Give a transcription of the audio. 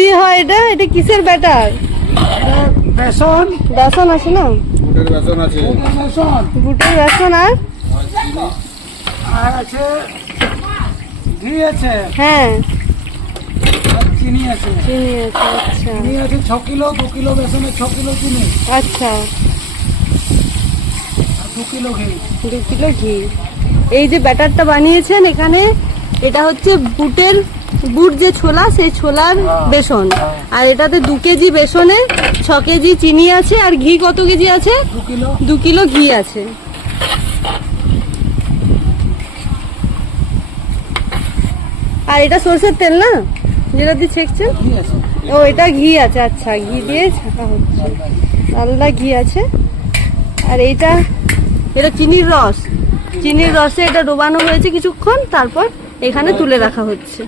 দিয়ে হয় এটা? এটা কিসের ব্যাটার? বেসন। বেসন আছে না? বুটের বেসন আছে। বেসন। বুটের বেসন আর আছে ঘি আছে। হ্যাঁ আর চিনি আছে। চিনি আছে। আচ্ছা চিনি আছে 6 কিলো, 2 কিলো বেসনে 6 কিলো চিনি, আচ্ছা, আর 2 কিলো ঘি। 2 কিলো ঘি। এই যে ব্যাটারটা বানিয়েছেন এখানে, এটা হচ্ছে বুট যে ছোলা, সেই ছোলার বেসন। আর এটাতে 2 কেজি বেসনে 6 কেজি চিনি আছে। আর ঘি কত কেজি আছে? 2 কিলো। 2 কিলো ঘি আছে। আর এটা সরষের তেল না, যেটা দিয়ে ছেঁকছেন? ঘি আছে। ও এটা ঘি আছে। আচ্ছা, ঘি দিয়ে ছাঁকা হচ্ছে, ডালদা ঘি আছে। আর এটা চিনির রস, চিনির রসে এটা ডোবানো হয়েছে কিছুক্ষণ, তারপর এখানে তুলে রাখা হচ্ছে।